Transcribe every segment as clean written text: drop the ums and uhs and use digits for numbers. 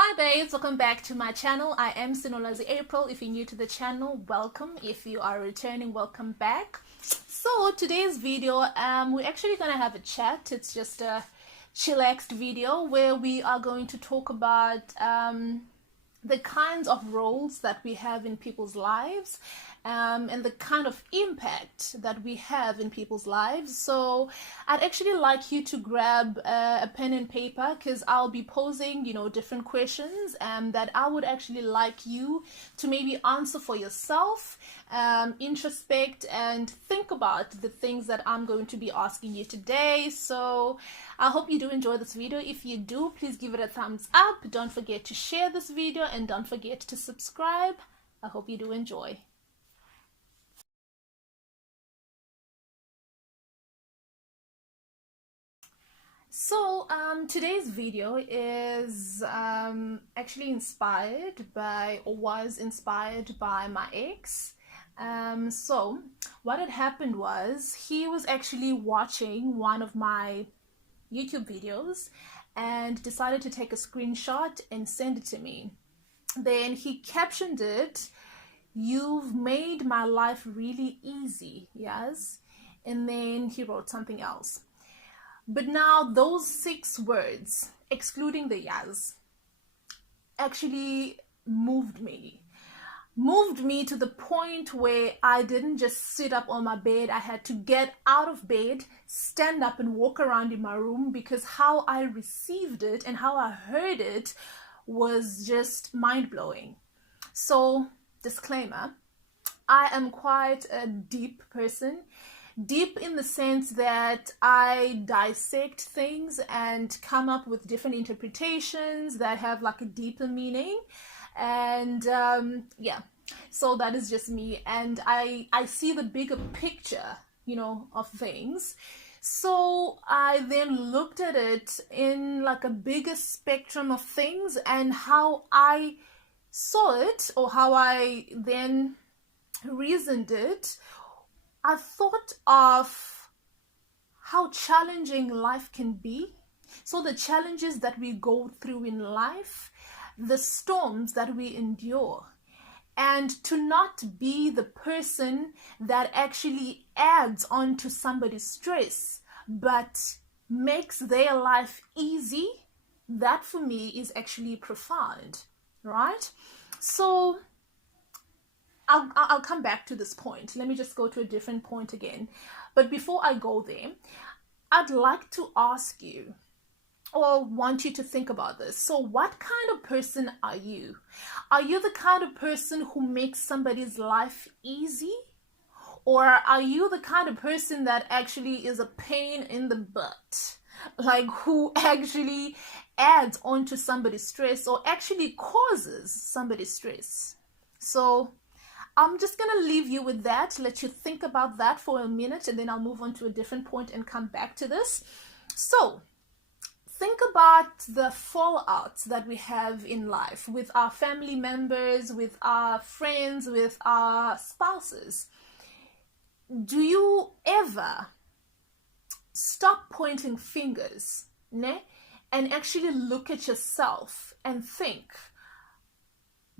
Hi babes, welcome back to my channel. I am Sinolwazi April. If you're new to the channel, welcome. If you are returning, welcome back. So today's video, we're actually gonna have a chat. It's just a chillaxed video where we are going to talk about the kinds of roles that we have in people's lives, and the kind of impact that we have in people's lives. So I'd actually like you to grab a pen and paper, because I'll be posing, different questions that I would actually like you to maybe answer for yourself, introspect and think about the things that I'm going to be asking you today. So I hope you do enjoy this video. If you do, please give it a thumbs up. Don't forget to share this video and don't forget to subscribe. I hope you do enjoy. So today's video is actually inspired by, or was inspired by, my ex. So what had happened was, he was actually watching one of my YouTube videos and decided to take a screenshot and send it to me. Then he captioned it, "You've made my life really easy," yes? And then he wrote something else. But now those 6 words, excluding the yes, actually moved me to the point where I didn't just sit up on my bed. I had to get out of bed, stand up and walk around in my room, because how I received it and how I heard it was just mind-blowing. So, disclaimer, I am quite a deep person. Deep in the sense that I dissect things and come up with different interpretations that have like a deeper meaning. And yeah, so that is just me, and I see the bigger picture, of things. So I then looked at it in like a bigger spectrum of things, and how I saw it, or how I then reasoned it, I thought of how challenging life can be. So the challenges that we go through in life, the storms that we endure, and to not be the person that actually adds on to somebody's stress, but makes their life easy, that for me is actually profound, right? So I'll come back to this point. Let me just go to a different point again. But before I go there, I'd like to ask you, or want you to think about this. So what kind of person are you? Are you the kind of person who makes somebody's life easy? Or are you the kind of person that actually is a pain in the butt? Like, who actually adds on to somebody's stress, or actually causes somebody's stress? So I'm just going to leave you with that, let you think about that for a minute, and then I'll move on to a different point and come back to this. So think about the fallouts that we have in life with our family members, with our friends, with our spouses. Do you ever stop pointing fingers, and actually look at yourself and think,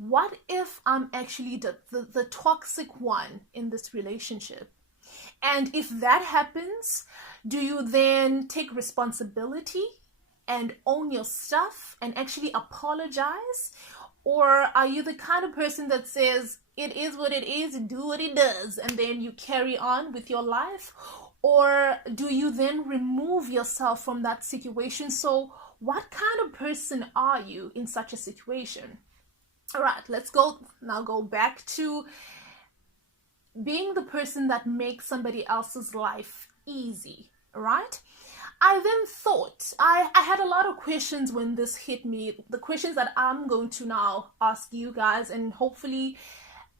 what if I'm actually the toxic one in this relationship? And if that happens, do you then take responsibility and own your stuff and actually apologize? Or are you the kind of person that says, it is what it is, do what it does, and then you carry on with your life? Or do you then remove yourself from that situation? So what kind of person are you in such a situation? All right, let's go back to being the person that makes somebody else's life easy, right? I then thought, I had a lot of questions when this hit me, the questions that I'm going to now ask you guys, and hopefully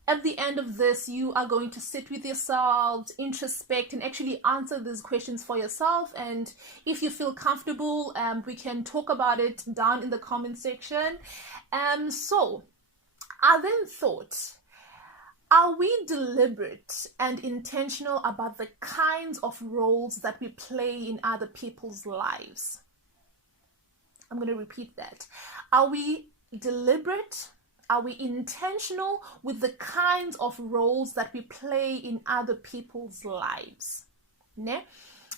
at the end of this, you are going to sit with yourselves, introspect, and actually answer these questions for yourself. And if you feel comfortable, we can talk about it down in the comment section. So I then thought, are we deliberate and intentional about the kinds of roles that we play in other people's lives? I'm going to repeat that. Are we deliberate? Are we intentional with the kinds of roles that we play in other people's lives? Ne?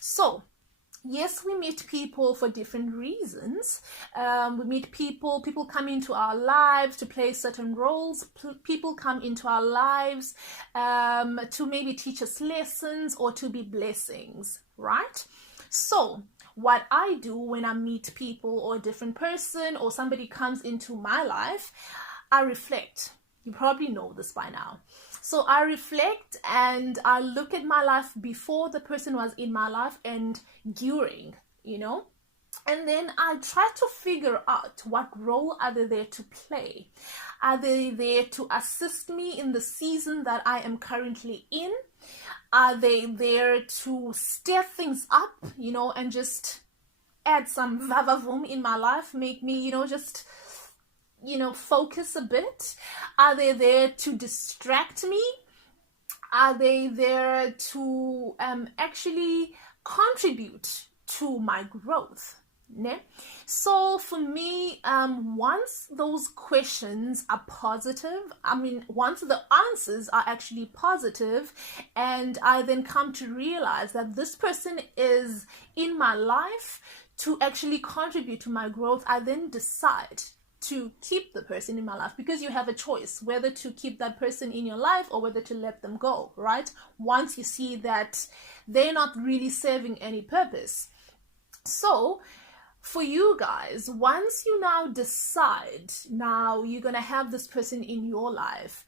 So, yes, we meet people for different reasons. We meet people come into our lives to play certain roles. People come into our lives to maybe teach us lessons or to be blessings, right? So, what I do when I meet people or a different person or somebody comes into my life, I reflect. You probably know this by now. So I reflect and I look at my life before the person was in my life and during, and then I try to figure out what role are they there to play. Are they there to assist me in the season that I am currently in? Are they there to stir things up, and just add some vavavoom in my life, make me, just focus a bit? Are they there to distract me? Are they there to actually contribute to my growth? Ne? So for me, once those questions are positive, once the answers are actually positive, and I then come to realize that this person is in my life to actually contribute to my growth, I then decide to keep the person in my life, because you have a choice whether to keep that person in your life or whether to let them go, right? Once you see that they're not really serving any purpose. So for you guys, once you now decide, now you're going to have this person in your life,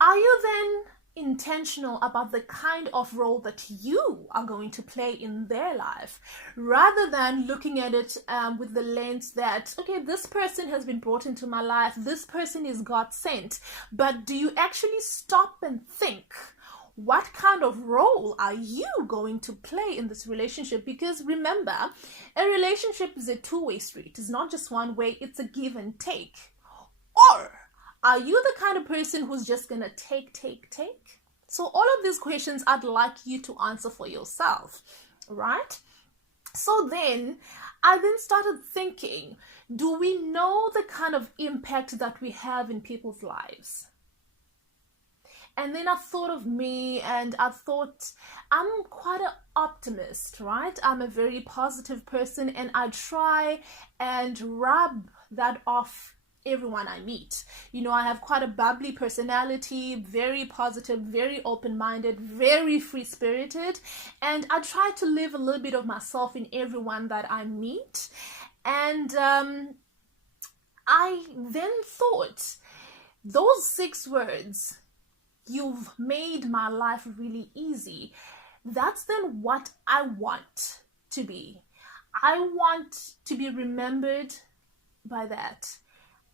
are you then intentional about the kind of role that you are going to play in their life, rather than looking at it with the lens that, okay, this person has been brought into my life, this person is God sent, but do you actually stop and think, what kind of role are you going to play in this relationship? Because remember, a relationship is a two-way street. It's not just one way, it's a give and take. Or are you the kind of person who's just gonna take? So all of these questions I'd like you to answer for yourself, right? So then I started thinking, do we know the kind of impact that we have in people's lives? And then I thought of me, and I thought, I'm quite an optimist, right? I'm a very positive person, and I try and rub that off everyone I meet. I have quite a bubbly personality, very positive, very open-minded, very free-spirited, and I try to live a little bit of myself in everyone that I meet. And I then thought, those 6 words, you've made my life really easy, that's then what I want to be. I want to be remembered by that.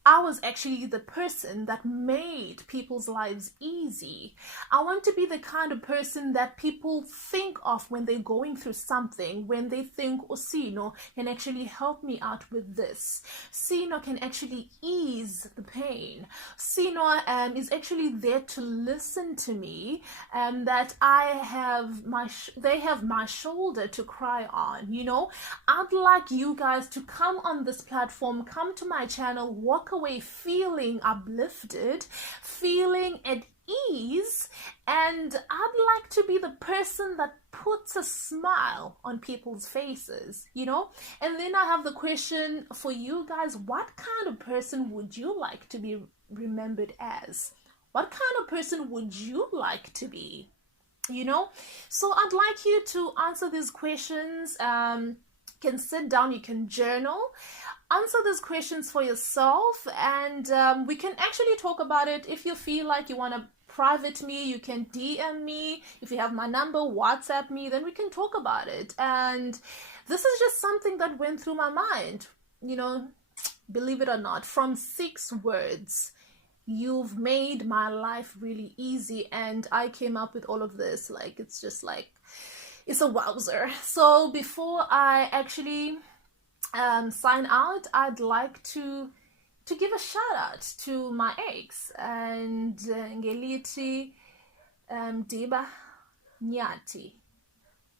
I was actually the person that made people's lives easy. I want to be the kind of person that people think of when they're going through something, when they think, oh, Sino can actually help me out with this. Sino can actually ease the pain. Sino is actually there to listen to me, and that they have my shoulder to cry on. I'd like you guys to come on this platform, come to my channel, walk away feeling uplifted, feeling at ease, and I'd like to be the person that puts a smile on people's faces, And then I have the question for you guys, what kind of person would you like to be remembered as? What kind of person would you like to be? So I'd like you to answer these questions. You can sit down, you can journal, answer these questions for yourself, and we can actually talk about it. If you feel like you want to private me, you can DM me. If you have my number, WhatsApp me, then we can talk about it. And this is just something that went through my mind, believe it or not. From 6 words, you've made my life really easy, and I came up with all of this. It's a wowzer. So before I actually sign out, I'd like to give a shout out to my ex, and ngelithi Diba Nyati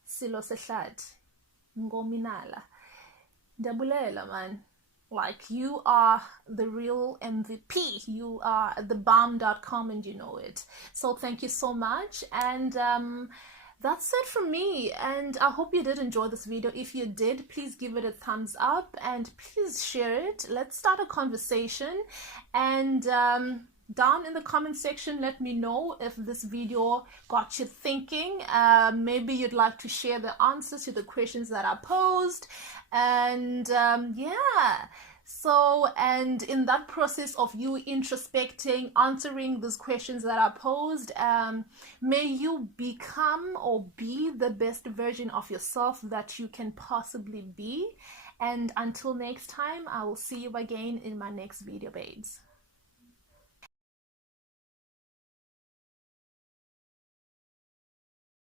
Silo Sehlati Ngominala. Ndabulela man. Like, you are the real MVP. You are the bomb.com and you know it. So thank you so much. And that's it from me, and I hope you did enjoy this video. If you did, please give it a thumbs up and please share it. Let's start a conversation, and down in the comment section, let me know if this video got you thinking. Maybe you'd like to share the answers to the questions that I posed, and yeah. So, and in that process of you introspecting, answering these questions that I posed, may you become or be the best version of yourself that you can possibly be. And until next time, I will see you again in my next video, babes.